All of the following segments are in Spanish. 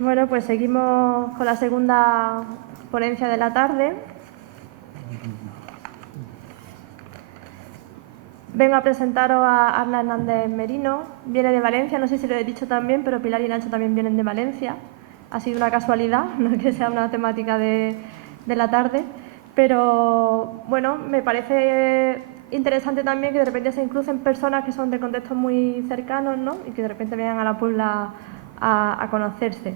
Bueno, pues seguimos con la segunda ponencia de la tarde. Vengo a presentaros a Ana Hernández Merino. Viene de Valencia, no sé si lo he dicho también, pero Pilar y Nacho también vienen de Valencia. Ha sido una casualidad, no es que sea una temática de la tarde. Pero bueno, me parece interesante también que de repente se incluyen personas que son de contextos muy cercanos, ¿no? Y que de repente vengan a la Puebla a conocerse.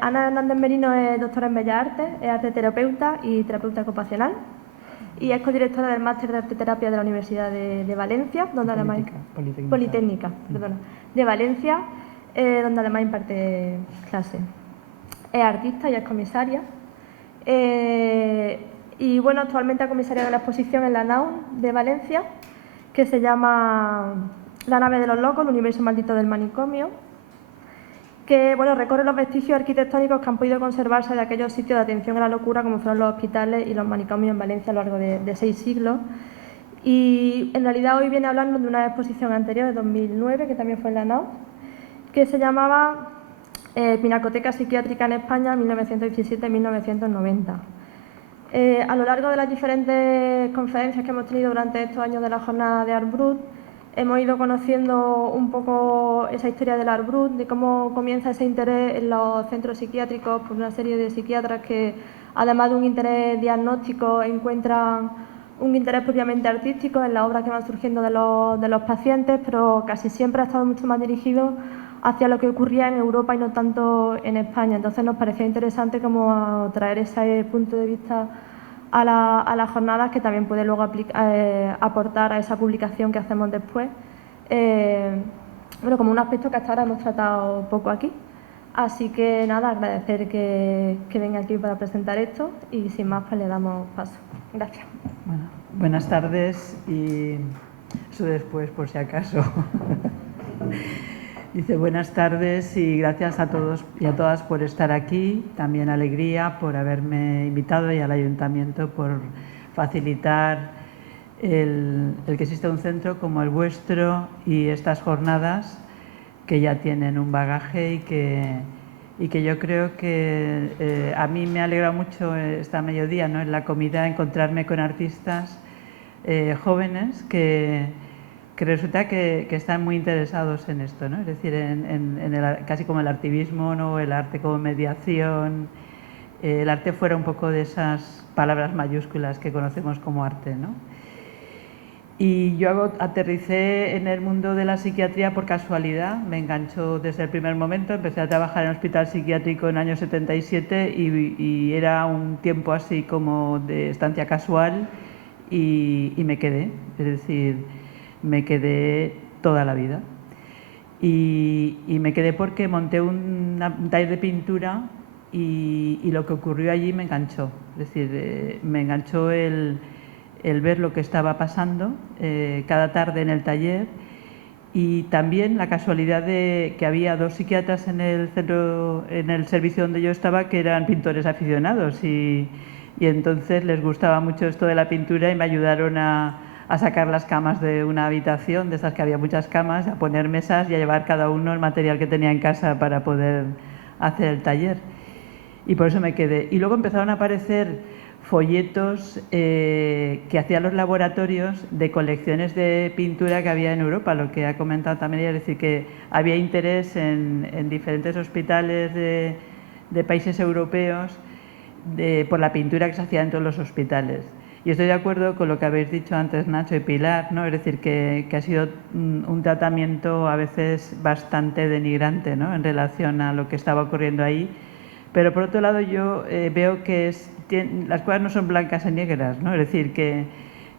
Ana Hernández Merino es doctora en Bellas Artes, es arteterapeuta y terapeuta ocupacional y es codirectora del Máster de Arteterapia de la Universidad de Valencia, donde además Politécnica, perdona, de Valencia, donde además imparte clases. Es artista y es comisaria. Y bueno, actualmente ha comisariado la exposición en la NAUM de Valencia, que se llama La nave de los locos, el universo maldito del manicomio, que bueno, recorre los vestigios arquitectónicos que han podido conservarse de aquellos sitios de atención a la locura como fueron los hospitales y los manicomios en Valencia a lo largo de 6 siglos. Y en realidad hoy viene hablando de una exposición anterior de 2009, que también fue en la NAO, que se llamaba Pinacoteca Psiquiátrica en España 1917-1990. A lo largo de las diferentes conferencias que hemos tenido durante estos años de la jornada de Art Brut, hemos ido conociendo un poco esa historia del Art Brut, de cómo comienza ese interés en los centros psiquiátricos por una serie de psiquiatras que, además de un interés diagnóstico, encuentran un interés propiamente artístico en las obras que van surgiendo de los pacientes, pero casi siempre ha estado mucho más dirigido hacia lo que ocurría en Europa y no tanto en España. Entonces nos parecía interesante como traer ese punto de vista a las jornadas, que también puede luego aportar a esa publicación que hacemos después, bueno, como un aspecto que hasta ahora hemos tratado poco aquí. Así que nada, agradecer que venga aquí para presentar esto y sin más pues le damos paso. Gracias. Bueno, buenas tardes y eso después por si acaso. Dice buenas tardes y gracias a todos y a todas por estar aquí. También alegría por haberme invitado y al ayuntamiento por facilitar el que exista un centro como el vuestro y estas jornadas que ya tienen un bagaje y que yo creo que a mí me alegra mucho esta mediodía, ¿no? En la comida encontrarme con artistas jóvenes que resulta que están muy interesados en esto, ¿no? Es decir, casi como el activismo, ¿no? El arte como mediación, el arte fuera un poco de esas palabras mayúsculas que conocemos como arte, ¿no? Y yo aterricé en el mundo de la psiquiatría por casualidad, me enganchó desde el primer momento, empecé a trabajar en un hospital psiquiátrico en el año 77 y era un tiempo así como de estancia casual y me quedé, es decir, me quedé toda la vida. Y me quedé porque monté un taller de pintura y lo que ocurrió allí me enganchó, es decir, me enganchó el ver lo que estaba pasando cada tarde en el taller y también la casualidad de que había dos psiquiatras en el centro, en el servicio donde yo estaba, que eran pintores aficionados y entonces les gustaba mucho esto de la pintura y me ayudaron a sacar las camas de una habitación, de esas que había muchas camas, a poner mesas y a llevar cada uno el material que tenía en casa para poder hacer el taller. Y por eso me quedé. Y luego empezaron a aparecer folletos que hacían los laboratorios de colecciones de pintura que había en Europa, lo que ha comentado también ella, es decir, que había interés en diferentes hospitales de países europeos por la pintura que se hacía en todos los hospitales. Y estoy de acuerdo con lo que habéis dicho antes, Nacho y Pilar, ¿no? Es decir, que ha sido un tratamiento a veces bastante denigrante, ¿no? En relación a lo que estaba ocurriendo ahí. Pero por otro lado yo veo que las cosas no son blancas y negras, ¿no? Es decir, que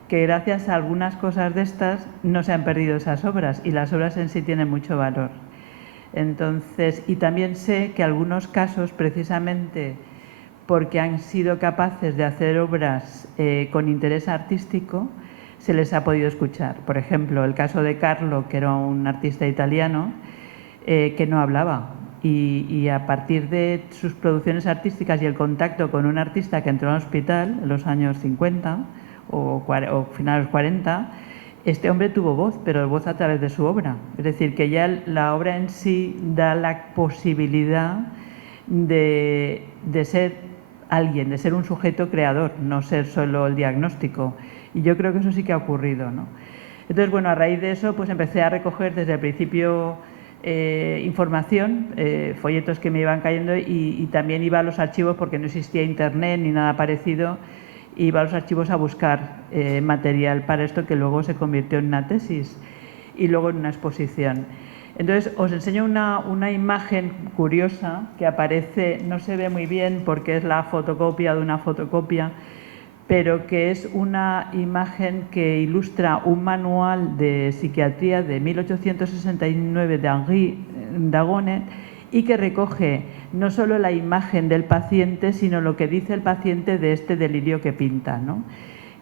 gracias a algunas cosas de estas no se han perdido esas obras y las obras en sí tienen mucho valor. Entonces, y también sé que algunos casos, precisamente porque han sido capaces de hacer obras con interés artístico, se les ha podido escuchar. Por ejemplo, el caso de Carlo, que era un artista italiano, que no hablaba. Y a partir de sus producciones artísticas y el contacto con un artista que entró al hospital en los años 50 o finales 40, este hombre tuvo voz, pero voz a través de su obra. Es decir, que ya la obra en sí da la posibilidad de ser alguien, de ser un sujeto creador, no ser solo el diagnóstico. Y yo creo que eso sí que ha ocurrido, ¿no? Entonces, bueno, a raíz de eso, pues empecé a recoger desde el principio información, folletos que me iban cayendo y también iba a los archivos porque no existía internet ni nada parecido. Iba a los archivos a buscar material para esto que luego se convirtió en una tesis y luego en una exposición. Entonces, os enseño una imagen curiosa que aparece, no se ve muy bien porque es la fotocopia de una fotocopia, pero que es una imagen que ilustra un manual de psiquiatría de 1869 de Henri Dagonet y que recoge no solo la imagen del paciente, sino lo que dice el paciente de este delirio que pinta, ¿no?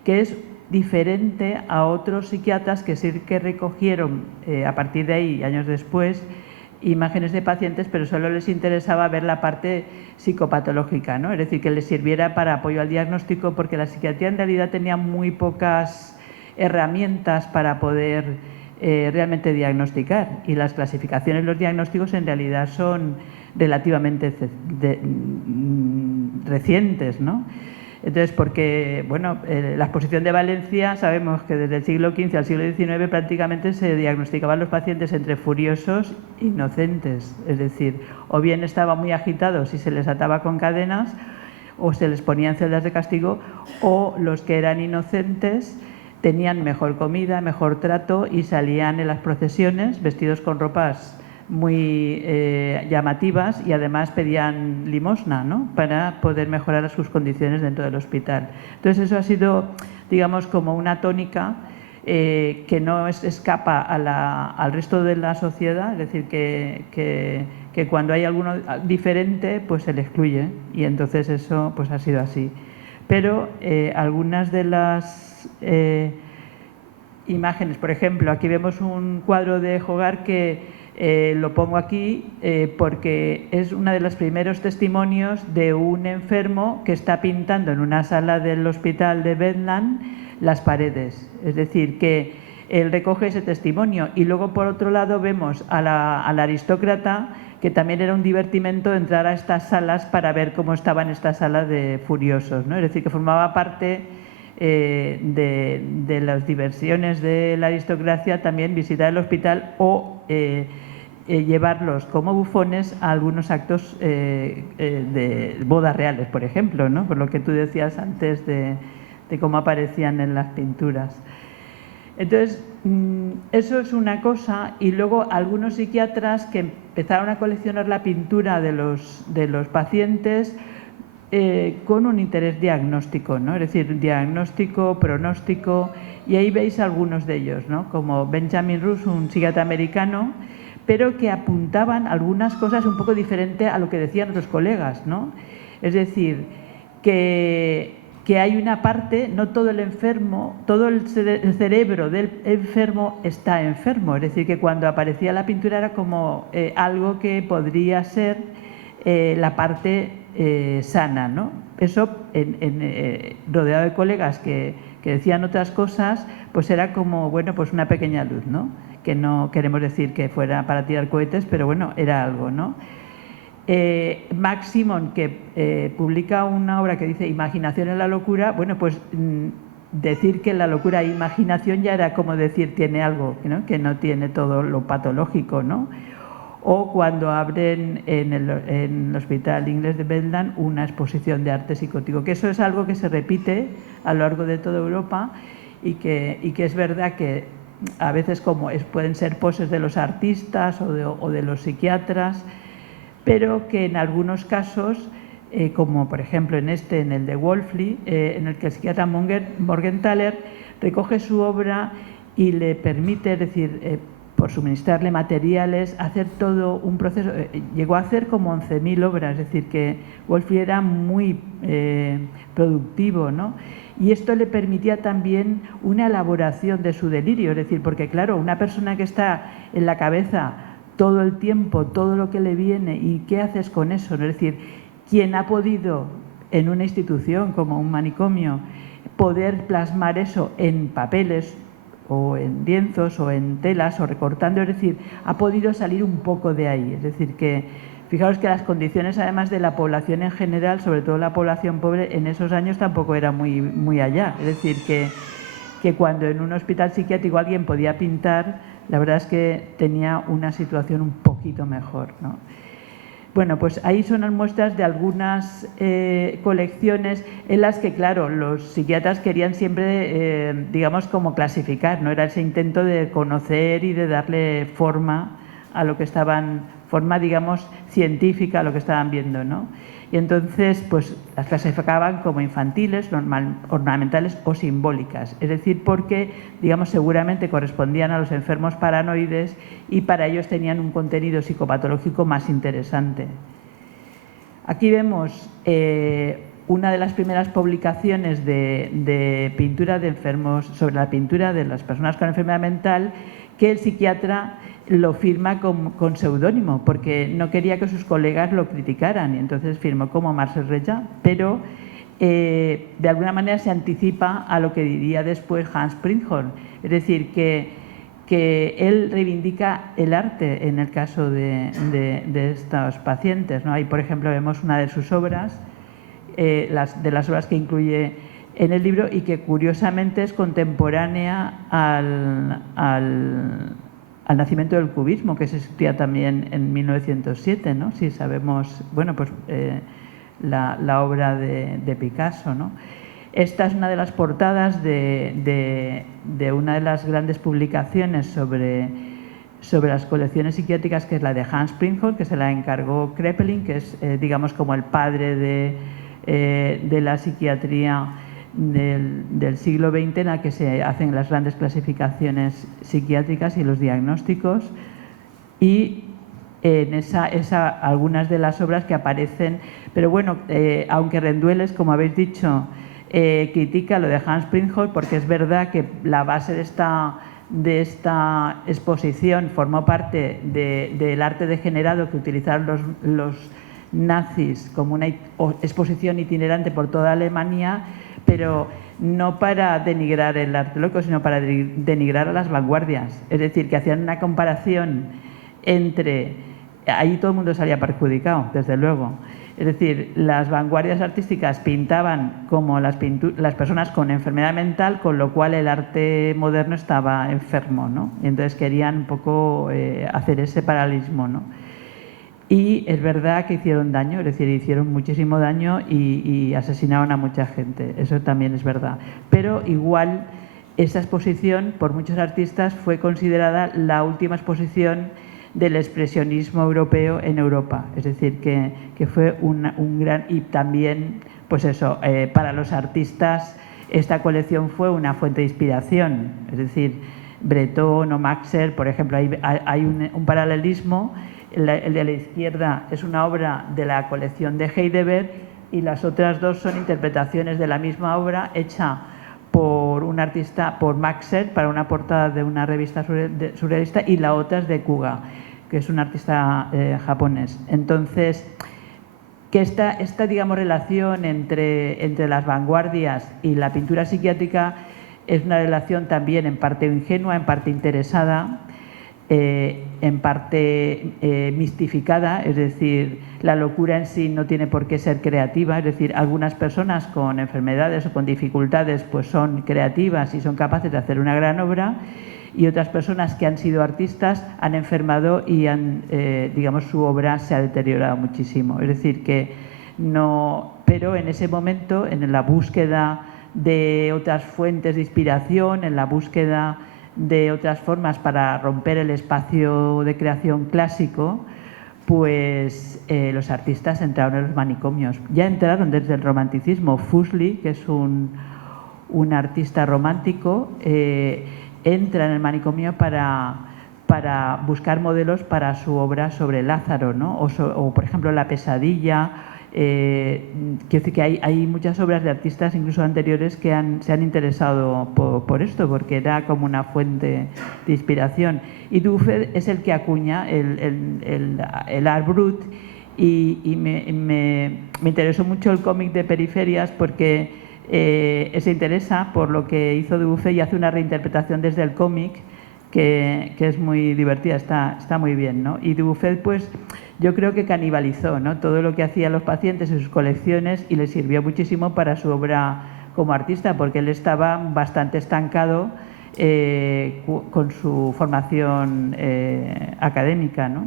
Que es diferente a otros psiquiatras que sí que recogieron a partir de ahí, años después, imágenes de pacientes, pero solo les interesaba ver la parte psicopatológica, ¿no? Es decir, que les sirviera para apoyo al diagnóstico, porque la psiquiatría en realidad tenía muy pocas herramientas para poder realmente diagnosticar, y las clasificaciones, los diagnósticos en realidad son relativamente recientes, ¿no? Entonces, porque, bueno, la exposición de Valencia, sabemos que desde el siglo XV al siglo XIX prácticamente se diagnosticaban los pacientes entre furiosos e inocentes, es decir, o bien estaban muy agitados y se les ataba con cadenas, o se les ponían celdas de castigo, o los que eran inocentes tenían mejor comida, mejor trato y salían en las procesiones vestidos con ropas muy llamativas y además pedían limosna, ¿no?, para poder mejorar sus condiciones dentro del hospital. Entonces eso ha sido, digamos, como una tónica que no escapa al resto de la sociedad, es decir, que cuando hay alguno diferente pues se le excluye, y entonces eso pues ha sido así. Pero algunas de las imágenes, por ejemplo, aquí vemos un cuadro de Hogarth que lo pongo aquí porque es uno de los primeros testimonios de un enfermo que está pintando en una sala del hospital de Bedlam las paredes. Es decir, que él recoge ese testimonio, y luego por otro lado vemos al aristócrata, que también era un divertimento entrar a estas salas para ver cómo estaban estas salas de furiosos, ¿no? Es decir, que formaba parte de las diversiones de la aristocracia también visitar el hospital o llevarlos como bufones a algunos actos de bodas reales, por ejemplo, ¿no?, por lo que tú decías antes de cómo aparecían en las pinturas. Entonces, eso es una cosa, y luego algunos psiquiatras que empezaron a coleccionar la pintura de los pacientes con un interés diagnóstico, ¿no? Es decir, diagnóstico, pronóstico, y ahí veis algunos de ellos, ¿no?, como Benjamin Rush, un psiquiatra americano, pero que apuntaban algunas cosas un poco diferentes a lo que decían otros colegas, ¿no? Es decir, que hay una parte, no todo el enfermo, todo el cerebro del enfermo está enfermo, es decir, que cuando aparecía la pintura era como algo que podría ser la parte sana, ¿no? Eso, rodeado de colegas que decían otras cosas, pues era como, bueno, pues una pequeña luz, ¿no?, que no queremos decir que fuera para tirar cohetes, pero bueno, era algo, ¿no? Max Simon, que publica una obra que dice Imaginación en la locura, bueno, pues decir que la locura e imaginación ya era como decir tiene algo, ¿no?, que no tiene todo lo patológico, ¿no? O cuando abren en el Hospital Inglés de Bedlam una exposición de arte psicótico, que eso es algo que se repite a lo largo de toda Europa, y que es verdad que a veces pueden ser poses de los artistas o de los psiquiatras, pero que en algunos casos, como por ejemplo en el de Wolfli, en el que el psiquiatra Morgenthaler recoge su obra y le permite, es decir, por suministrarle materiales, hacer todo un proceso. Llegó a hacer como 11.000 obras, es decir, que Wolfli era muy productivo, ¿no? Y esto le permitía también una elaboración de su delirio, es decir, porque claro, una persona que está en la cabeza todo el tiempo, todo lo que le viene, ¿y qué haces con eso? Es decir, quien ha podido en una institución como un manicomio poder plasmar eso en papeles o en lienzos o en telas o recortando, es decir, ha podido salir un poco de ahí. Es decir, que fijaos que las condiciones además de la población en general, sobre todo la población pobre, en esos años tampoco era muy allá. Es decir, que cuando en un hospital psiquiátrico alguien podía pintar, la verdad es que tenía una situación un poquito mejor, ¿no? Bueno, pues ahí son las muestras de algunas colecciones en las que, claro, los psiquiatras querían siempre, digamos, como clasificar, ¿no? Era ese intento de conocer y de darle forma a lo que estaban, forma, digamos, científica a lo que estaban viendo, ¿no? Y entonces, pues las clasificaban como infantiles, ornamentales o simbólicas, es decir, porque, digamos, seguramente correspondían a los enfermos paranoides y para ellos tenían un contenido psicopatológico más interesante. Aquí vemos una de las primeras publicaciones de pintura de enfermos, sobre la pintura de las personas con enfermedad mental, que el psiquiatra lo firma con seudónimo, porque no quería que sus colegas lo criticaran, y entonces firmó como Marcel Reja, pero de alguna manera se anticipa a lo que diría después Hans Prinzhorn, es decir, que él reivindica el arte en el caso de estos pacientes, ¿no? Ahí, por ejemplo, vemos una de sus obras, de las obras que incluye en el libro y que curiosamente es contemporánea al nacimiento del cubismo, que se estudia también en 1907, ¿no? Si sabemos, bueno, pues la obra de Picasso, ¿no? Esta es una de las portadas de una de las grandes publicaciones sobre las colecciones psiquiátricas, que es la de Hans Prinzhorn, que se la encargó Kraepelin, que es, digamos, como el padre de la psiquiatría del siglo XX, en la que se hacen las grandes clasificaciones psiquiátricas y los diagnósticos, y en esa algunas de las obras que aparecen, pero bueno, aunque Rendueles, como habéis dicho, critica lo de Hans Prinzhorn, porque es verdad que la base de esta exposición formó parte del arte degenerado que utilizaron los nazis como una exposición itinerante por toda Alemania, pero no para denigrar el arte loco, sino para denigrar a las vanguardias. Es decir, que hacían una comparación entre... Ahí todo el mundo salía perjudicado, desde luego. Es decir, las vanguardias artísticas pintaban como las personas con enfermedad mental, con lo cual el arte moderno estaba enfermo, ¿no? Y entonces querían un poco hacer ese paralelismo, ¿no? Y es verdad que hicieron daño, es decir, hicieron muchísimo daño y asesinaron a mucha gente, eso también es verdad. Pero igual esa exposición, por muchos artistas, fue considerada la última exposición del expresionismo europeo en Europa, es decir, que fue un gran... Y también, pues eso, para los artistas esta colección fue una fuente de inspiración, es decir, Breton o Maxer, por ejemplo, hay un paralelismo. El de la izquierda es una obra de la colección de Heidelberg y las otras dos son interpretaciones de la misma obra hecha por un artista, por Maxer, para una portada de una revista surrealista, y la otra es de Kuga, que es un artista japonés. Entonces, que esta digamos, relación entre las vanguardias y la pintura psiquiátrica es una relación también en parte ingenua, en parte interesada, en parte mistificada, es decir, la locura en sí no tiene por qué ser creativa, es decir, algunas personas con enfermedades o con dificultades pues son creativas y son capaces de hacer una gran obra, y otras personas que han sido artistas han enfermado y digamos, su obra se ha deteriorado muchísimo. Es decir, que no, pero en ese momento, en la búsqueda de otras fuentes de inspiración, en la búsqueda de otras formas para romper el espacio de creación clásico, pues los artistas entraron en los manicomios. Ya entraron desde el romanticismo. Fuseli, que es un artista romántico, entra en el manicomio para buscar modelos para su obra sobre Lázaro, ¿no? O por ejemplo, La pesadilla. Quiero decir que hay muchas obras de artistas, incluso anteriores, que se han interesado por esto, porque era como una fuente de inspiración. Y Duffet es el que acuña el art brut, y me interesó mucho el cómic de Periferias, porque se interesa por lo que hizo Dubuffet y hace una reinterpretación desde el cómic que es muy divertida, está muy bien, ¿no? Y Dubuffet, pues, yo creo que canibalizó, ¿no?, todo lo que hacían los pacientes en sus colecciones y le sirvió muchísimo para su obra como artista, porque él estaba bastante estancado con su formación académica, ¿no?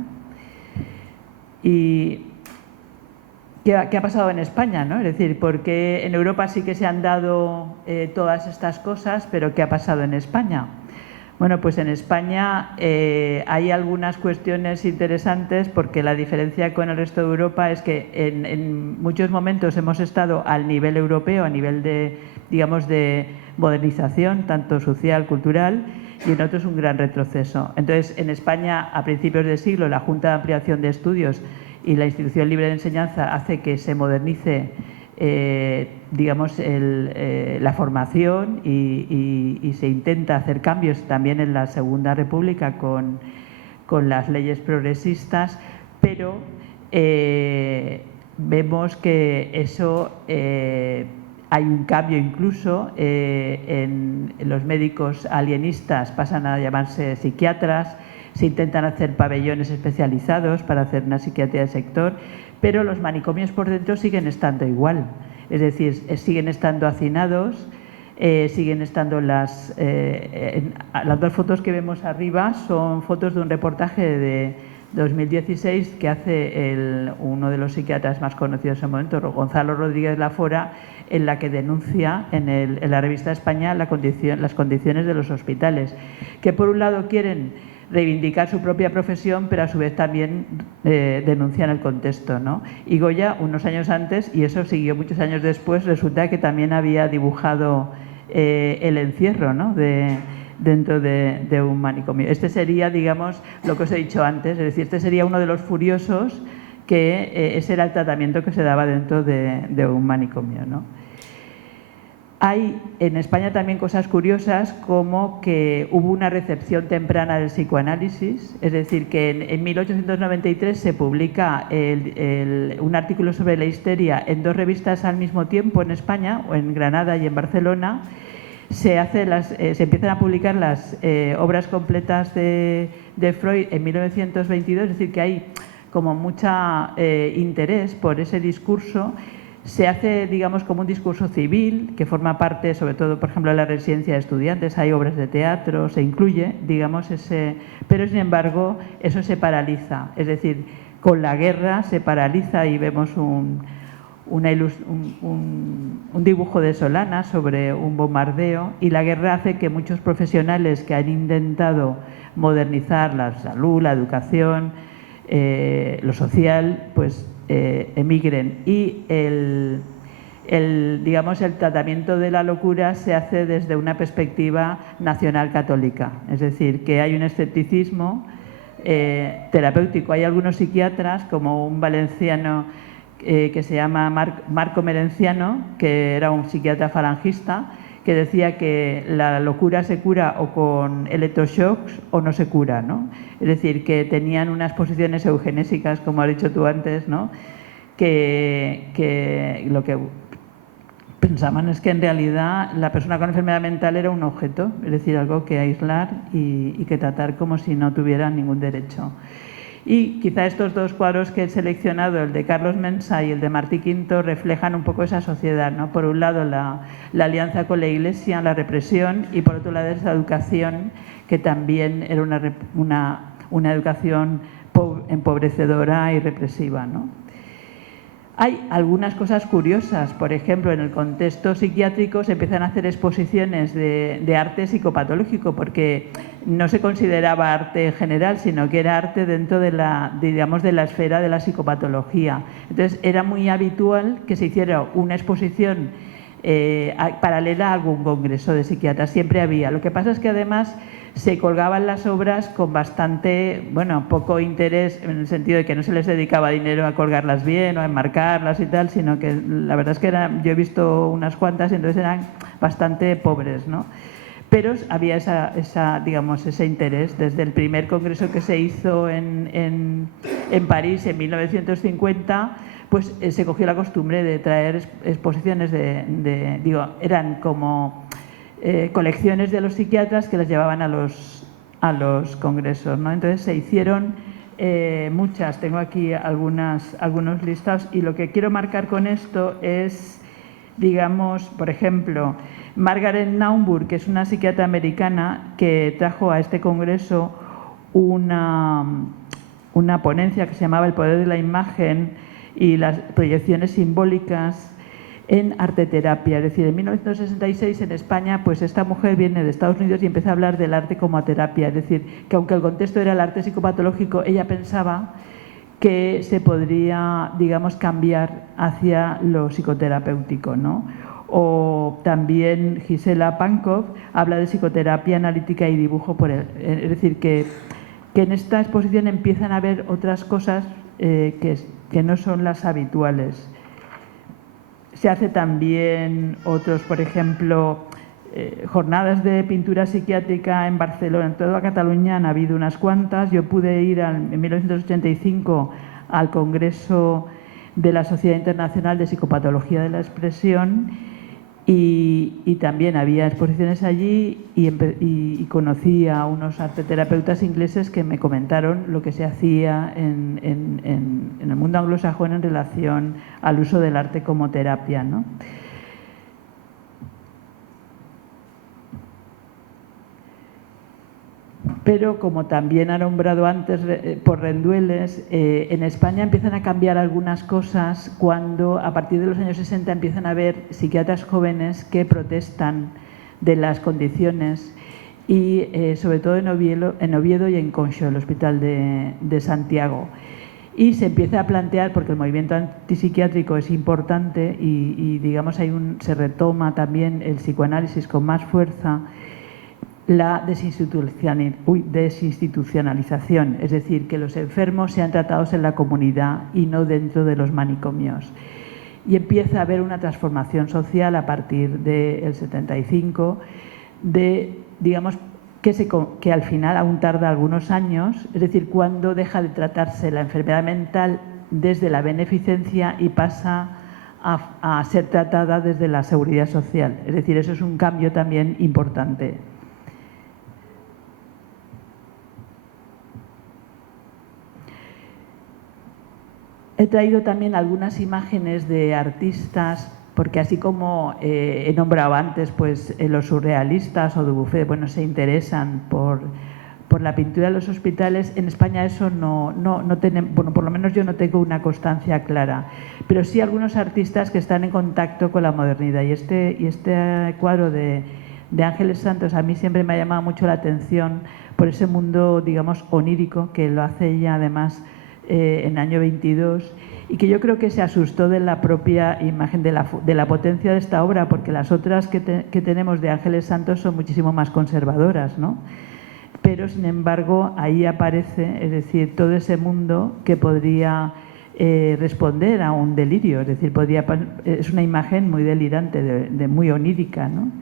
Y ¿qué ha pasado en España, ¿no? Es decir, porque en Europa sí que se han dado todas estas cosas, pero ¿qué ha pasado en España? Bueno, pues en España hay algunas cuestiones interesantes, porque la diferencia con el resto de Europa es que en muchos momentos hemos estado al nivel europeo, a nivel de, digamos, de modernización, tanto social, cultural, y en otros un gran retroceso. Entonces, en España, a principios del siglo, la Junta de Ampliación de Estudios y la Institución Libre de Enseñanza hace que se modernice digamos, la formación y se intenta hacer cambios también en la Segunda República con las leyes progresistas, pero vemos que eso hay un cambio incluso en los médicos alienistas, pasan a llamarse psiquiatras, se intentan hacer pabellones especializados para hacer una psiquiatría de sector, pero los manicomios por dentro siguen estando igual, es decir, siguen estando hacinados, siguen estando las dos fotos que vemos arriba son fotos de un reportaje de 2016 que hace uno de los psiquiatras más conocidos en el momento, Gonzalo Rodríguez Lafora, en la que denuncia en la revista España las condiciones de los hospitales, que por un lado quieren reivindicar su propia profesión, pero a su vez también denuncian el contexto, ¿no? Y Goya, unos años antes, y eso siguió muchos años después, resulta que también había dibujado el encierro, ¿no?, dentro de un manicomio. Este sería, digamos, lo que os he dicho antes, es decir, este sería uno de los furiosos, que ese era el tratamiento que se daba dentro de un manicomio, ¿no? Hay en España también cosas curiosas, como que hubo una recepción temprana del psicoanálisis, es decir, que en 1893 se publica un artículo sobre la histeria en dos revistas al mismo tiempo en España, o en Granada y en Barcelona. Se empiezan a publicar las obras completas de Freud en 1922, es decir, que hay como mucho interés por ese discurso. Se hace, digamos, como un discurso civil que forma parte, sobre todo, por ejemplo, de la residencia de estudiantes, hay obras de teatro, se incluye, digamos, pero sin embargo eso se paraliza, es decir, con la guerra se paraliza y vemos un dibujo de Solana sobre un bombardeo, y la guerra hace que muchos profesionales que han intentado modernizar la salud, la educación, lo social, pues emigren, y digamos, el tratamiento de la locura se hace desde una perspectiva nacional católica, es decir, que hay un escepticismo terapéutico. Hay algunos psiquiatras, como un valenciano que se llama Marco Merenciano, que era un psiquiatra falangista, que decía que la locura se cura o con electroshocks o no se cura, ¿no? Es decir, que tenían unas posiciones eugenésicas, como has dicho tú antes, ¿no?, que lo que pensaban es que en realidad la persona con enfermedad mental era un objeto, es decir, algo que aislar y que tratar como si no tuviera ningún derecho. Y quizá estos dos cuadros que he seleccionado, el de Carlos Mensa y el de Martí Quinto, reflejan un poco esa sociedad, ¿no? Por un lado la alianza con la Iglesia, la represión, y por otro lado esa educación, que también era una educación empobrecedora y represiva, ¿no? Hay algunas cosas curiosas, por ejemplo, en el contexto psiquiátrico se empiezan a hacer exposiciones de arte psicopatológico, porque no se consideraba arte en general, sino que era arte dentro de la esfera de la psicopatología. Entonces era muy habitual que se hiciera una exposición paralela a algún congreso de psiquiatras, siempre había. Lo que pasa es que además se colgaban las obras con bastante, poco interés, en el sentido de que no se les dedicaba dinero a colgarlas bien o a enmarcarlas y tal, sino que la verdad es que yo he visto unas cuantas y entonces eran bastante pobres, ¿no? pero había digamos, ese interés. Desde el primer congreso que se hizo en París en 1950, pues se cogió la costumbre de traer exposiciones eran como colecciones de los psiquiatras que las llevaban a los congresos, ¿no? Entonces se hicieron muchas, tengo aquí algunos listados, y lo que quiero marcar con esto es, digamos, por ejemplo, Margaret Naumburg, que es una psiquiatra americana que trajo a este congreso una ponencia que se llamaba El poder de la imagen y las proyecciones simbólicas en arteterapia. Es decir, en 1966 en España, pues esta mujer viene de Estados Unidos y empieza a hablar del arte como terapia. Es decir, que aunque el contexto era el arte psicopatológico, ella pensaba que se podría, digamos, cambiar hacia lo psicoterapéutico, ¿no? O también Gisela Pankov habla de psicoterapia analítica y dibujo es decir, que en esta exposición empiezan a haber otras cosas que no son las habituales. Se hace también otros, por ejemplo, jornadas de pintura psiquiátrica en Barcelona. En toda Cataluña han habido unas cuantas. Yo pude ir en 1985 al Congreso de la Sociedad Internacional de Psicopatología de la Expresión y también había exposiciones allí y conocí a unos arteterapeutas ingleses que me comentaron lo que se hacía en el mundo anglosajón en relación al uso del arte como terapia, ¿no? Pero, como también ha nombrado antes por Rendueles, en España empiezan a cambiar algunas cosas cuando a partir de los años 60 empiezan a haber psiquiatras jóvenes que protestan de las condiciones y sobre todo en Oviedo y en Conxo, el Hospital de Santiago. Y se empieza a plantear, porque el movimiento antipsiquiátrico es importante y digamos se retoma también el psicoanálisis con más fuerza, la desinstitucionalización, es decir, que los enfermos sean tratados en la comunidad y no dentro de los manicomios. Y empieza a haber una transformación social a partir del 75, digamos, que al final aún tarda algunos años, es decir, cuando deja de tratarse la enfermedad mental desde la beneficencia y pasa a ser tratada desde la seguridad social. Es decir, eso es un cambio también importante. He traído también algunas imágenes de artistas, porque así como he nombrado antes pues, los surrealistas o Dubuffet, bueno, se interesan por la pintura de los hospitales, en España eso no tenemos, bueno, por lo menos yo no tengo una constancia clara, pero sí algunos artistas que están en contacto con la modernidad. Y este cuadro de Ángeles Santos a mí siempre me ha llamado mucho la atención por ese mundo, digamos, onírico, que lo hace ella además en el año 22, y que yo creo que se asustó de la propia imagen, de la potencia de esta obra, porque las otras que tenemos de Ángeles Santos son muchísimo más conservadoras, ¿no? Pero, sin embargo, ahí aparece, es decir, todo ese mundo que podría responder a un delirio, es decir, es una imagen muy delirante, muy onírica, ¿no?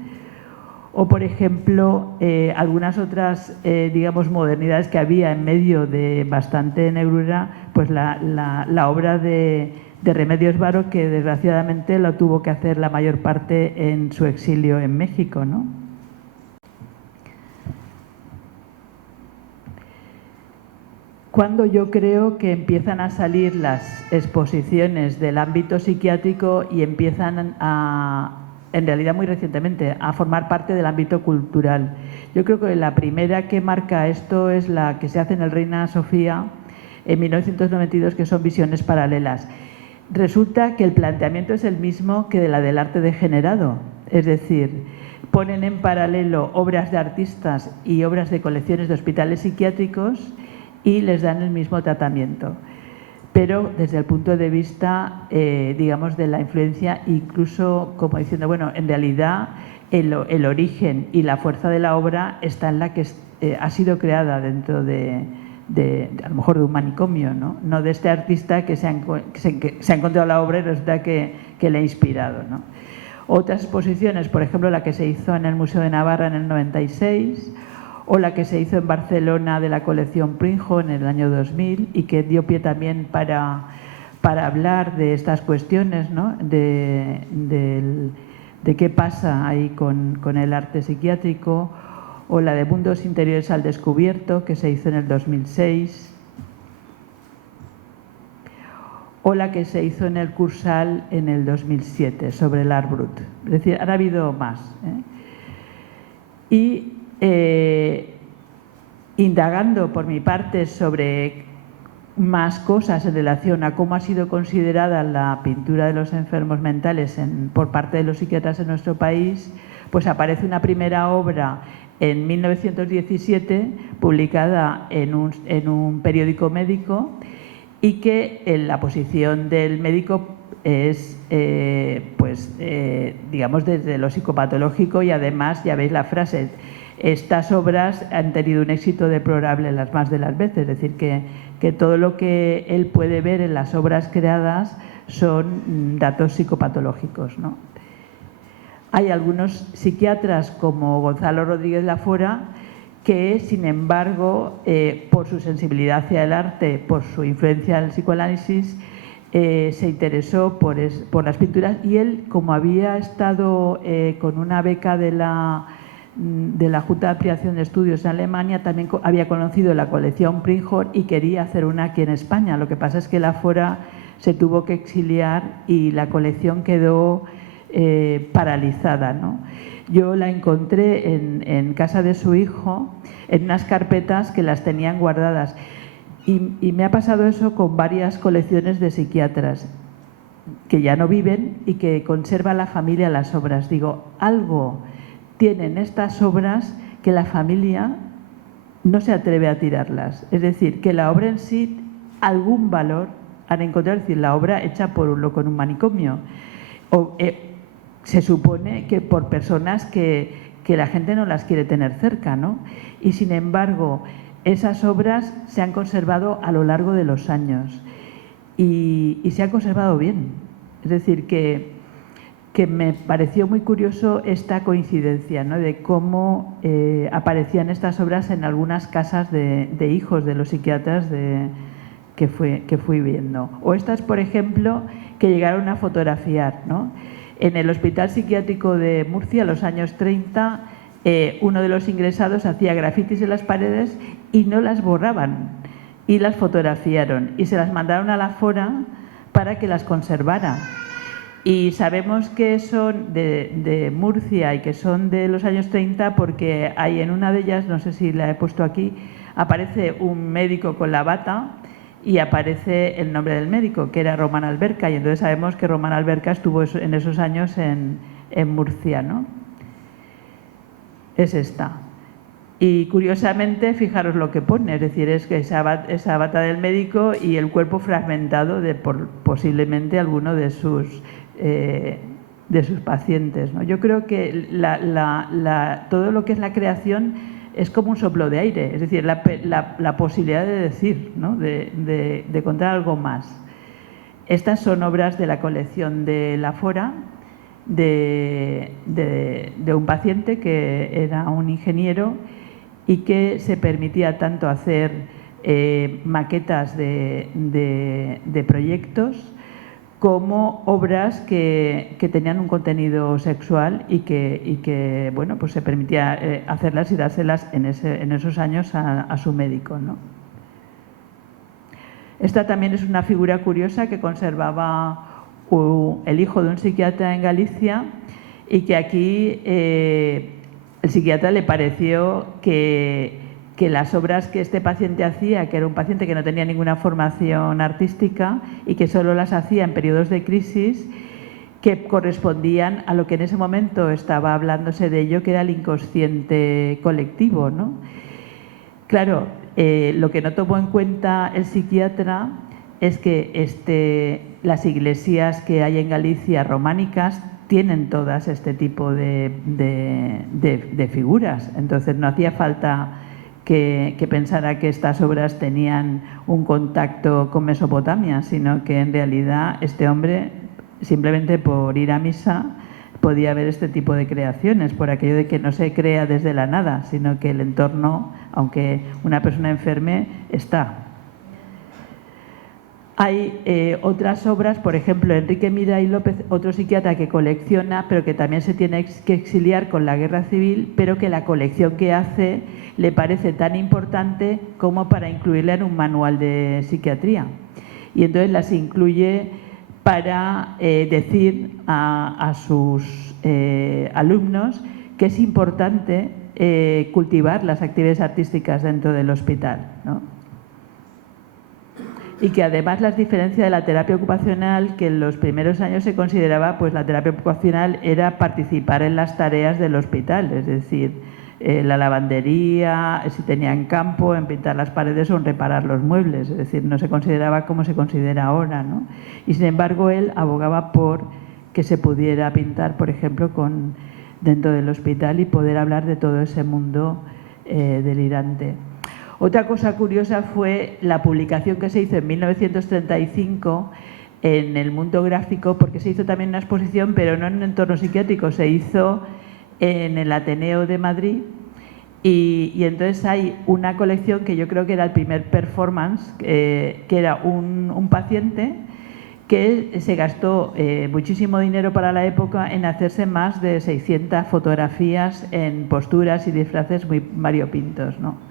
O, por ejemplo, algunas otras, digamos, modernidades que había en medio de bastante negrura, pues la obra de Remedios Varo, que desgraciadamente lo tuvo que hacer la mayor parte en su exilio en México, ¿no? Cuando yo creo que empiezan a salir las exposiciones del ámbito psiquiátrico y empiezan en realidad muy recientemente, a formar parte del ámbito cultural. Yo creo que la primera que marca esto es la que se hace en el Reina Sofía en 1992, que son visiones paralelas. Resulta que el planteamiento es el mismo que de la del arte degenerado, es decir, ponen en paralelo obras de artistas y obras de colecciones de hospitales psiquiátricos y les dan el mismo tratamiento, pero desde el punto de vista, digamos, de la influencia, incluso como diciendo, bueno, en realidad el origen y la fuerza de la obra está en la que ha sido creada dentro a lo mejor de un manicomio, no de este artista que se ha encontrado la obra y resulta que le ha inspirado, ¿no? Otras exposiciones, por ejemplo, la que se hizo en el Museo de Navarra en el 96, o la que se hizo en Barcelona de la colección Prinjo en el año 2000 y que dio pie también para hablar de estas cuestiones, ¿no? de qué pasa ahí con el arte psiquiátrico, o la de Mundos Interiores al Descubierto, que se hizo en el 2006, o la que se hizo en el Cursal en el 2007 sobre el art brut. Es decir, han habido más. Y indagando por mi parte sobre más cosas en relación a cómo ha sido considerada la pintura de los enfermos mentales por parte de los psiquiatras en nuestro país, pues aparece una primera obra en 1917 publicada en un periódico médico, y que la posición del médico es, digamos, desde lo psicopatológico, y además, ya veis la frase, estas obras han tenido un éxito deplorable las más de las veces, es decir, que todo lo que él puede ver en las obras creadas son datos psicopatológicos, ¿no? Hay algunos psiquiatras como Gonzalo Rodríguez Lafora que, sin embargo, por su sensibilidad hacia el arte, por su influencia en el psicoanálisis, se interesó por las pinturas, y él, como había estado con una beca de la Junta de Ampliación de Estudios en Alemania, también había conocido la colección Prinjo y quería hacer una aquí en España. Lo que pasa es que Lafora se tuvo que exiliar y la colección quedó paralizada, ¿no? Yo la encontré en casa de su hijo, en unas carpetas que las tenían guardadas. Y me ha pasado eso con varias colecciones de psiquiatras que ya no viven y que conserva la familia las obras. Digo, algo tienen estas obras que la familia no se atreve a tirarlas. Es decir, que la obra en sí, algún valor han encontrado. Es decir, la obra hecha por un loco en un manicomio. Se supone que por personas que la gente no las quiere tener cerca, ¿no? Y sin embargo, esas obras se han conservado a lo largo de los años y se han conservado bien. Es decir, que me pareció muy curioso esta coincidencia, ¿no? De cómo aparecían estas obras en algunas casas de hijos de los psiquiatras que fui viendo. O estas, por ejemplo, que llegaron a fotografiar, ¿no? En el Hospital Psiquiátrico de Murcia, en los años 30, uno de los ingresados hacía grafitis en las paredes y no las borraban, y las fotografiaron y se las mandaron a Lafora para que las conservara. Y sabemos que son de Murcia y que son de los años 30 porque hay en una de ellas, no sé si la he puesto aquí, aparece un médico con la bata y aparece el nombre del médico, que era Román Alberca, y entonces sabemos que Román Alberca estuvo en esos años en Murcia, ¿no? Es esta. Y curiosamente, fijaros lo que pone, es decir, es que esa bata del médico y el cuerpo fragmentado de posiblemente alguno de sus pacientes, ¿no? Yo creo que todo lo que es la creación es como un soplo de aire, es decir, la posibilidad de decir, ¿no? de contar algo más. Estas son obras de la colección de Lafora, de un paciente que era un ingeniero y que se permitía tanto hacer maquetas de proyectos como obras que tenían un contenido sexual y que bueno, pues se permitía hacerlas y dárselas en esos años a su médico, ¿no? Esta también es una figura curiosa que conservaba el hijo de un psiquiatra en Galicia, y que aquí el psiquiatra le pareció que las obras que este paciente hacía, que era un paciente que no tenía ninguna formación artística y que solo las hacía en periodos de crisis, que correspondían a lo que en ese momento estaba hablándose de ello, que era el inconsciente colectivo, ¿no? Claro, lo que no tomó en cuenta el psiquiatra es que las iglesias que hay en Galicia románicas tienen todas este tipo de figuras. Entonces no hacía falta que pensara que estas obras tenían un contacto con Mesopotamia, sino que en realidad este hombre, simplemente por ir a misa, podía haber este tipo de creaciones, por aquello de que no se crea desde la nada, sino que el entorno, aunque una persona enferme, está. Hay otras obras, por ejemplo, Enrique Miray López, otro psiquiatra que colecciona, pero que también se tiene que exiliar con la guerra civil, pero que la colección que hace le parece tan importante como para incluirla en un manual de psiquiatría. Y entonces las incluye para decir a sus alumnos que es importante cultivar las actividades artísticas dentro del hospital, ¿no? Y que además las diferencia de la terapia ocupacional, que en los primeros años se consideraba, pues la terapia ocupacional era participar en las tareas del hospital, es decir, la lavandería, si tenían campo, en pintar las paredes o en reparar los muebles, es decir, no se consideraba como se considera ahora, ¿no? Y sin embargo él abogaba por que se pudiera pintar, por ejemplo, dentro del hospital y poder hablar de todo ese mundo delirante. Otra cosa curiosa fue la publicación que se hizo en 1935 en el Mundo Gráfico, porque se hizo también una exposición, pero no en un entorno psiquiátrico, se hizo en el Ateneo de Madrid y entonces hay una colección que yo creo que era el primer performance, que era un paciente que se gastó muchísimo dinero para la época en hacerse más de 600 fotografías en posturas y disfraces muy variopintos, ¿no?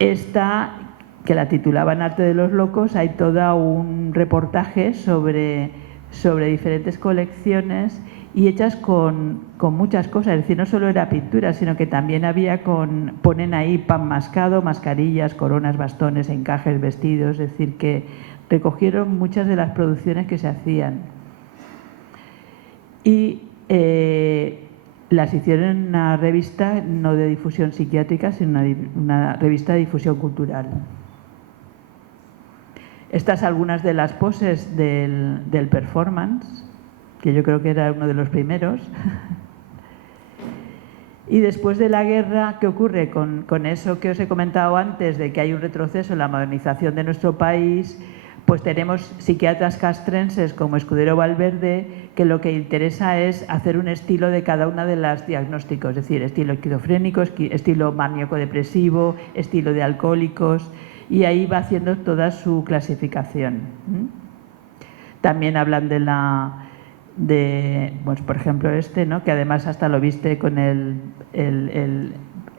Esta, que la titulaban Arte de los Locos, hay todo un reportaje sobre diferentes colecciones y hechas con muchas cosas, es decir, no solo era pintura, sino que también había ponen ahí pan mascado, mascarillas, coronas, bastones, encajes, vestidos, es decir, que recogieron muchas de las producciones que se hacían. Y las hicieron en una revista no de difusión psiquiátrica, sino una revista de difusión cultural. Estas algunas de las poses del performance, que yo creo que era uno de los primeros. Y después de la guerra, ¿qué ocurre con eso que os he comentado antes, de que hay un retroceso en la modernización de nuestro país? Pues tenemos psiquiatras castrenses como Escudero Valverde, que lo que interesa es hacer un estilo de cada una de las diagnósticos, es decir, estilo esquizofrénico, estilo maníaco-depresivo, estilo de alcohólicos, y ahí va haciendo toda su clasificación. También hablan pues por ejemplo ¿no? Que además hasta lo viste con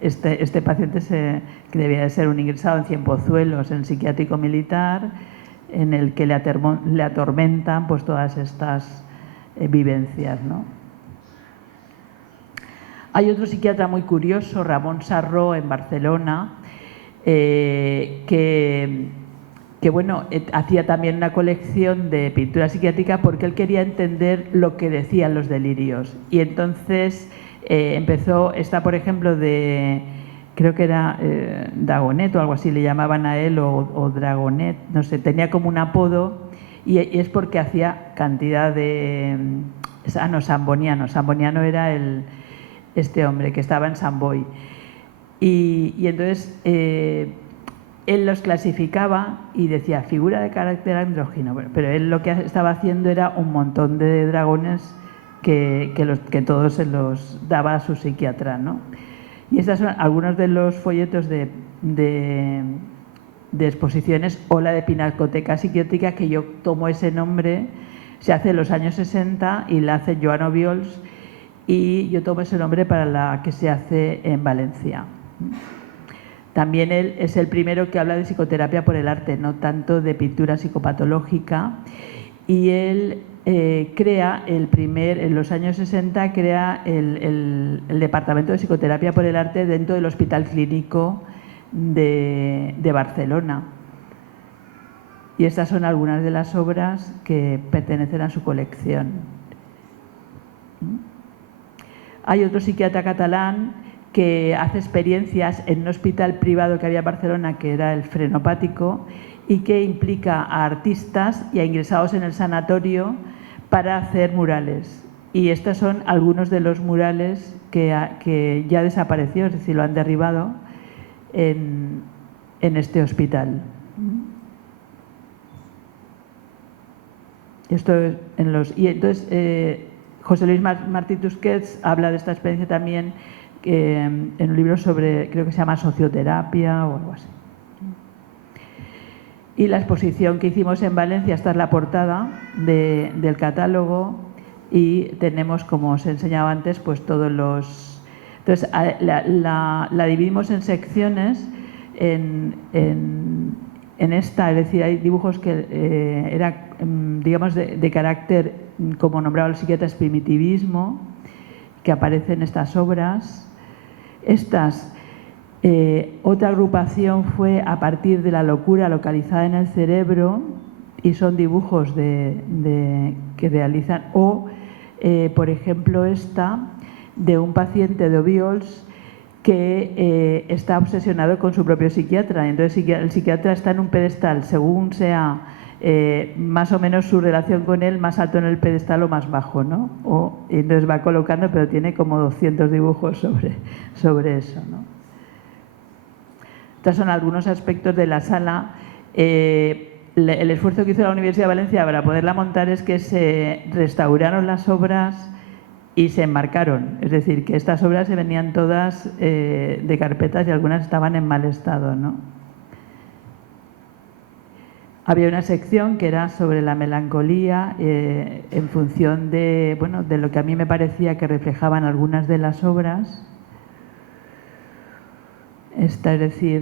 este paciente que debía de ser un ingresado en Cienpozuelos, en psiquiátrico militar, en el que le atormentan pues todas estas vivencias, ¿no? Hay otro psiquiatra muy curioso, Ramón Sarró, en Barcelona, que bueno, hacía también una colección de pintura psiquiátrica porque él quería entender lo que decían los delirios. Y entonces empezó, por ejemplo, creo que era Dagonet o algo así le llamaban a él, o Dragonet, no sé, tenía como un apodo, y es porque hacía cantidad de... no, Samboniano. Samboniano era este hombre que estaba en San Boi. Y entonces él los clasificaba y decía figura de carácter andrógino, bueno, pero él lo que estaba haciendo era un montón de dragones que todos se los daba a su psiquiatra, ¿no? Y estos son algunos de los folletos de exposiciones o la de Pinacoteca Psiquiátrica, que yo tomo ese nombre, se hace en los años 60 y la hace Joan Obiols, y yo tomo ese nombre para la que se hace en Valencia. También él es el primero que habla de psicoterapia por el arte, no tanto de pintura psicopatológica, y él crea en los años 60, crea el Departamento de Psicoterapia por el Arte dentro del Hospital Clínico de Barcelona. Y estas son algunas de las obras que pertenecen a su colección. Hay otro psiquiatra catalán que hace experiencias en un hospital privado que había en Barcelona, que era el Frenopático, y que implica a artistas y a ingresados en el sanatorio para hacer murales. Y estos son algunos de los murales que ya desapareció, es decir, lo han derribado en este hospital. Esto y entonces José Luis Martí Tusquets habla de esta experiencia también en un libro sobre, creo que se llama Socioterapia o algo así. Y la exposición que hicimos en Valencia, esta es la portada del catálogo, y tenemos, como os he enseñado antes, pues todos los... Entonces, la dividimos en secciones en esta, es decir, hay dibujos que digamos, de carácter, como nombraba los psiquiatras, primitivismo, que aparecen en estas obras. Otra agrupación fue a partir de la locura localizada en el cerebro, y son dibujos que realizan, por ejemplo, esta de un paciente de Obiols que está obsesionado con su propio psiquiatra. Entonces el psiquiatra está en un pedestal, según sea más o menos su relación con él, más alto en el pedestal o más bajo, ¿no? Y entonces va colocando, pero tiene como 200 dibujos sobre eso, ¿no? Estos son algunos aspectos de la sala. El esfuerzo que hizo la Universidad de Valencia para poderla montar es que se restauraron las obras y se enmarcaron. Es decir, que estas obras se venían todas de carpetas y algunas estaban en mal estado, ¿no? Había una sección que era sobre la melancolía en función de lo que a mí me parecía que reflejaban algunas de las obras. Esta, es decir,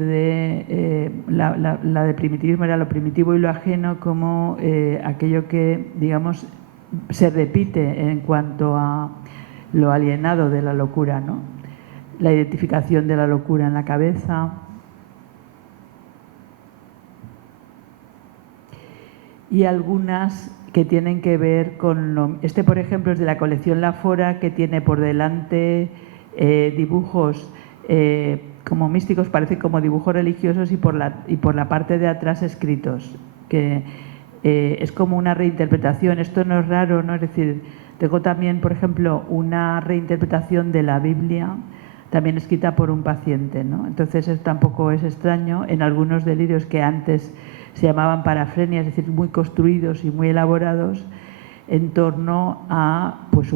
la de primitivismo era lo primitivo y lo ajeno, como aquello que, digamos, se repite en cuanto a lo alienado de la locura, ¿no? La identificación de la locura en la cabeza. Y algunas que tienen que ver con este, por ejemplo, es de la colección La Fora, que tiene por delante dibujos como místicos, parece como dibujos religiosos, y por la parte de atrás escritos, que es como una reinterpretación. Esto no es raro, ¿no? Es decir, tengo también, por ejemplo, una reinterpretación de la Biblia, también escrita por un paciente, ¿no? Entonces eso tampoco es extraño en algunos delirios que antes se llamaban parafrenia, es decir, muy construidos y muy elaborados en torno a pues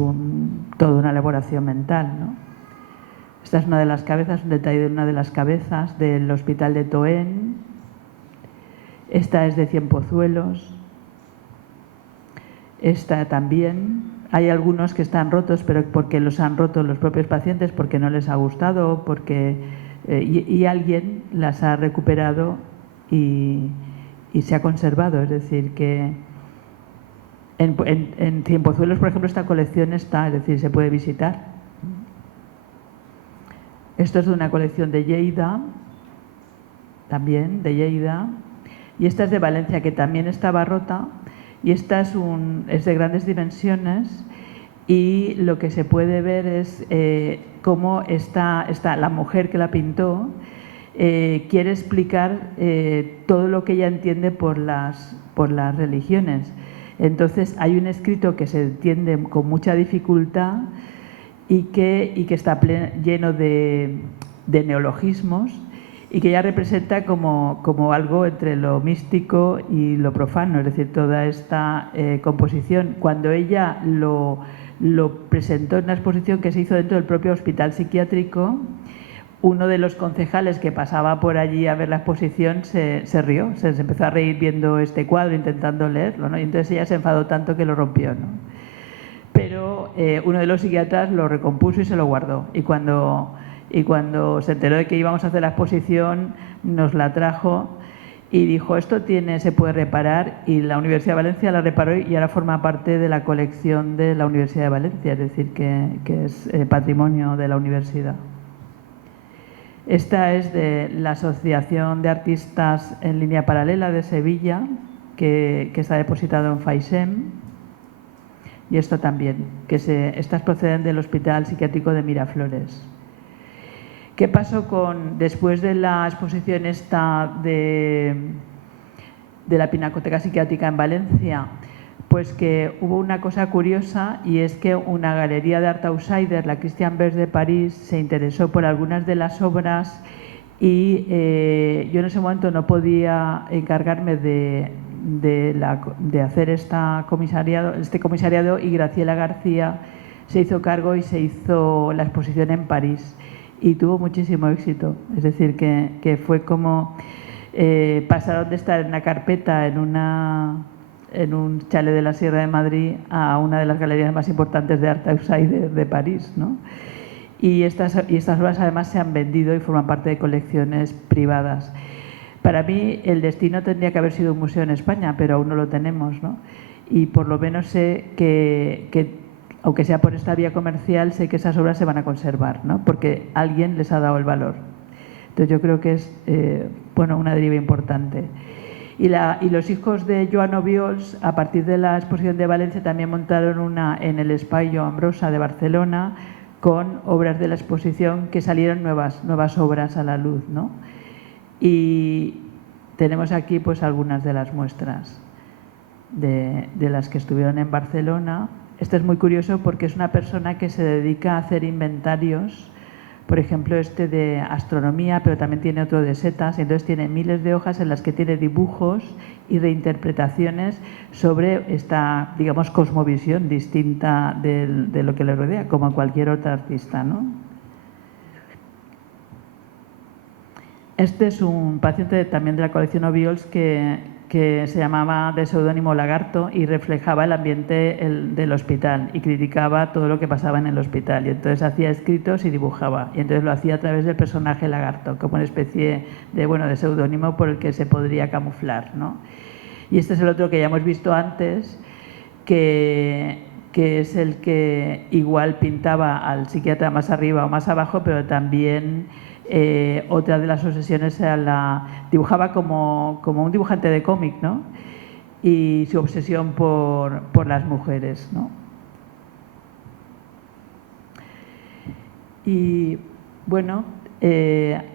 toda una elaboración mental, ¿no? Esta es una de las cabezas, un detalle de una de las cabezas del Hospital de Toen. Esta es de Cienpozuelos. Esta también. Hay algunos que están rotos, pero porque los han roto los propios pacientes, porque no les ha gustado, y alguien las ha recuperado y se ha conservado. Es decir, que en Cienpozuelos, por ejemplo, esta colección está, es decir, se puede visitar. Esto es de una colección de Lleida, también de Lleida, y esta es de Valencia, que también estaba rota, y esta es de grandes dimensiones, y lo que se puede ver es cómo la mujer que la pintó quiere explicar todo lo que ella entiende por las religiones. Entonces hay un escrito que se entiende con mucha dificultad y que está lleno de neologismos, y que ella representa como algo entre lo místico y lo profano, es decir, toda esta composición. Cuando ella lo presentó en una exposición que se hizo dentro del propio hospital psiquiátrico, uno de los concejales que pasaba por allí a ver la exposición se rió, se empezó a reír viendo este cuadro, intentando leerlo, ¿no? Y entonces ella se enfadó tanto que lo rompió, ¿no? Pero uno de los psiquiatras lo recompuso y se lo guardó. Y cuando se enteró de que íbamos a hacer la exposición, nos la trajo y dijo: esto se puede reparar, y la Universidad de Valencia la reparó y ahora forma parte de la colección de la Universidad de Valencia, es decir, que es patrimonio de la universidad. Esta es de la Asociación de Artistas en Línea Paralela de Sevilla, que está depositado en FAISEM. Y esto también, estas proceden del Hospital Psiquiátrico de Miraflores. ¿Qué pasó después de la exposición esta de la Pinacoteca Psiquiátrica en Valencia? Pues que hubo una cosa curiosa, y es que una galería de art outsider, la Christian Berge de París, se interesó por algunas de las obras, y yo en ese momento no podía encargarme de de hacer este comisariado, y Graciela García se hizo cargo y se hizo la exposición en París y tuvo muchísimo éxito. Es decir, que fue como pasaron de estar en una carpeta en un chalet de la Sierra de Madrid a una de las galerías más importantes de arte outsider de París, ¿no? Y estas obras además se han vendido y forman parte de colecciones privadas. Para mí el destino tendría que haber sido un museo en España, pero aún no lo tenemos, ¿no? Y por lo menos sé que aunque sea por esta vía comercial, sé que esas obras se van a conservar, ¿no? Porque alguien les ha dado el valor. Entonces yo creo que es una deriva importante. Y los hijos de Joan Obiols, a partir de la exposición de Valencia, también montaron una en el Espai Joan Brossa de Barcelona con obras de la exposición, que salieron nuevas obras a la luz, ¿no? Y tenemos aquí pues algunas de las muestras de las que estuvieron en Barcelona. Esto es muy curioso porque es una persona que se dedica a hacer inventarios, por ejemplo de astronomía, pero también tiene otro de setas, y entonces tiene miles de hojas en las que tiene dibujos y reinterpretaciones sobre esta, digamos, cosmovisión distinta de lo que le rodea, como a cualquier otro artista, ¿no? Este es un paciente también de la colección Obiols que se llamaba de seudónimo Lagarto y reflejaba el ambiente del hospital y criticaba todo lo que pasaba en el hospital. Y entonces hacía escritos y dibujaba. Y entonces lo hacía a través del personaje Lagarto, como una especie de seudónimo por el que se podría camuflar, ¿no? Y este es el otro que ya hemos visto antes, que es el que igual pintaba al psiquiatra más arriba o más abajo, pero también otra de las obsesiones era dibujaba como un dibujante de cómic, ¿no? Y su obsesión por las mujeres, ¿no? Y bueno,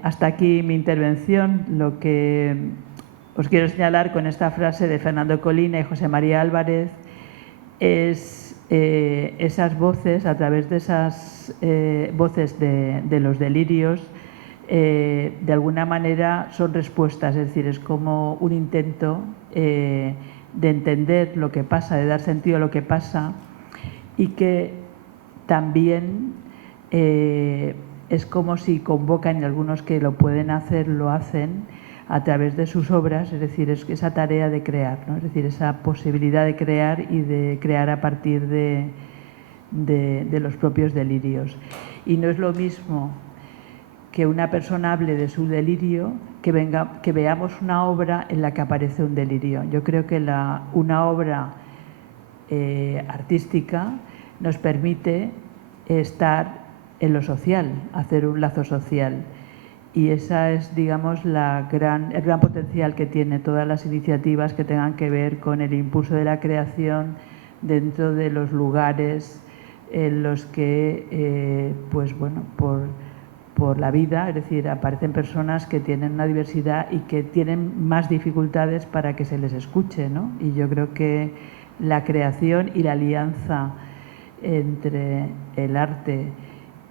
hasta aquí mi intervención. Lo que os quiero señalar con esta frase de Fernando Colina y José María Álvarez es esas voces, a través de esas voces de los delirios, de alguna manera son respuestas, es decir, es como un intento de entender lo que pasa, de dar sentido a lo que pasa, y que también es como si convocan, y algunos que lo pueden hacer lo hacen a través de sus obras, es decir, es esa tarea de crear, ¿no? Es decir, esa posibilidad de crear y de crear a partir de los propios delirios. Y no es lo mismo que una persona hable de su delirio, que veamos una obra en la que aparece un delirio. Yo creo que una obra artística nos permite estar en lo social, hacer un lazo social. Y esa es, digamos, el gran potencial que tiene todas las iniciativas que tengan que ver con el impulso de la creación dentro de los lugares en los que, por la vida, es decir, aparecen personas que tienen una diversidad y que tienen más dificultades para que se les escuche, ¿no? Y yo creo que la creación y la alianza entre el arte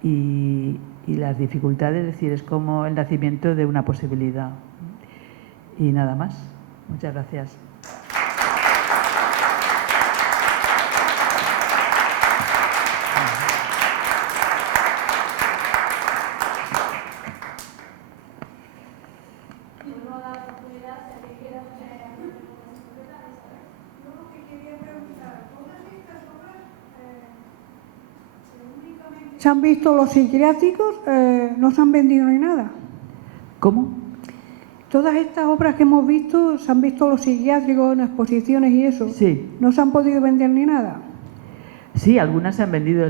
y las dificultades, es decir, es como el nacimiento de una posibilidad. Y nada más. Muchas gracias. ¿Se han visto los psiquiátricos? ¿No se han vendido ni nada? ¿Cómo? Todas estas obras que hemos visto, ¿se han visto los psiquiátricos en exposiciones y eso? Sí. ¿No se han podido vender ni nada? Sí, algunas se han vendido.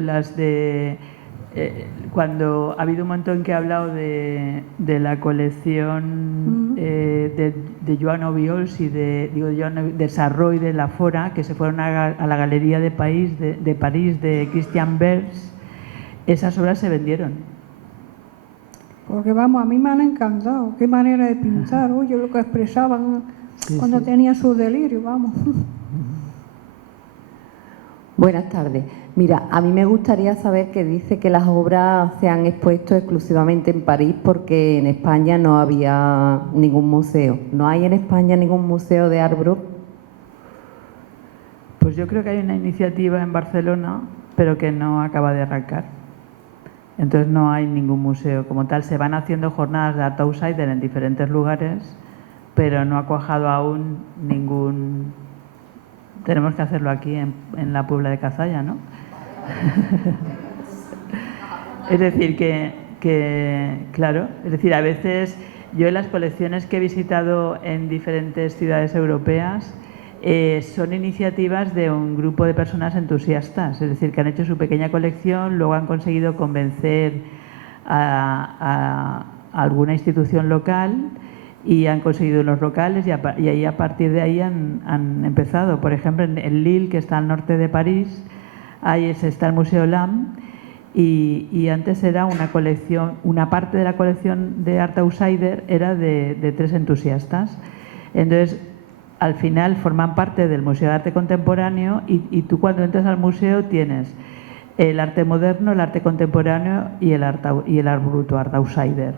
Cuando ha habido un momento en que he hablado de la colección de Joan Obiols y de Sarro y de La Fora, que se fueron a la Galería de París de Christian Bers, esas obras se vendieron. Porque vamos, a mí me han encantado. Qué manera de pintar, oye, lo que expresaban cuando tenían su delirio, vamos. Buenas tardes. Mira, a mí me gustaría saber que dice que las obras se han expuesto exclusivamente en París porque en España no había ningún museo. ¿No hay en España ningún museo de Art Brut? Pues yo creo que hay una iniciativa en Barcelona, pero que no acaba de arrancar. Entonces no hay ningún museo como tal. Se van haciendo jornadas de Art Outsider en diferentes lugares, pero no ha cuajado aún ningún... Tenemos que hacerlo aquí en la Puebla de Cazalla, ¿no? Es decir, claro, es decir, a veces yo en las colecciones que he visitado en diferentes ciudades europeas son iniciativas de un grupo de personas entusiastas, es decir, que han hecho su pequeña colección, luego han conseguido convencer a alguna institución local y han conseguido los locales y ahí a partir de ahí han empezado. Por ejemplo, en Lille, que está al norte de París, ahí está el Museo Lam y antes era una colección, una parte de la colección de Art Outsider era de 3 entusiastas. Entonces, al final forman parte del Museo de Arte Contemporáneo y tú cuando entras al museo tienes el arte moderno, el arte contemporáneo y el art bruto, Art Outsider.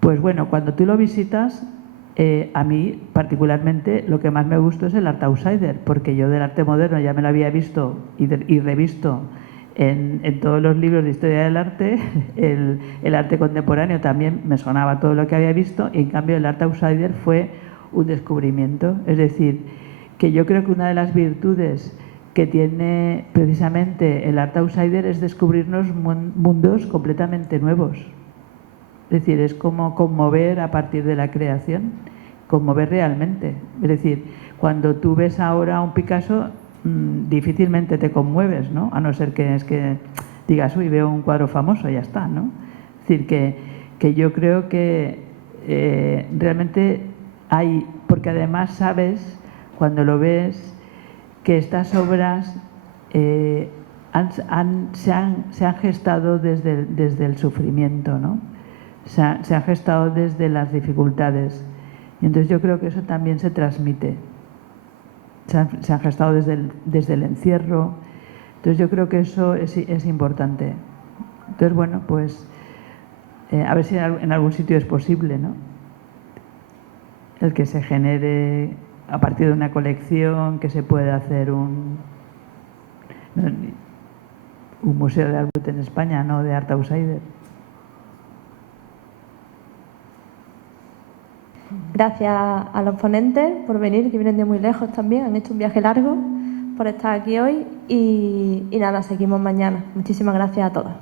Pues bueno, cuando tú lo visitas, a mí particularmente lo que más me gustó es el Art Outsider, porque yo del arte moderno ya me lo había visto y revisto en todos los libros de historia del arte, el arte contemporáneo también me sonaba todo lo que había visto y en cambio el Art Outsider fue un descubrimiento. Es decir, que yo creo que una de las virtudes que tiene precisamente el Art Outsider es descubrirnos mundos completamente nuevos. Es decir, es como conmover a partir de la creación, conmover realmente. Es decir, cuando tú ves ahora a un Picasso, difícilmente te conmueves, ¿no? A no ser que digas, uy, veo un cuadro famoso, ya está, ¿no? Es decir, que yo creo que realmente hay, porque además sabes, cuando lo ves, que estas obras se han gestado desde el sufrimiento, ¿no? Se han gestado desde las dificultades. Y entonces yo creo que eso también se transmite. Se han gestado desde el encierro. Entonces yo creo que eso es importante. Entonces, bueno, pues a ver si en algún sitio es posible, ¿no? El que se genere a partir de una colección, que se pueda hacer un museo de arte en España, no de Art Outsider. Gracias a los ponentes por venir, que vienen de muy lejos también, han hecho un viaje largo, por estar aquí hoy y nada, seguimos mañana. Muchísimas gracias a todos.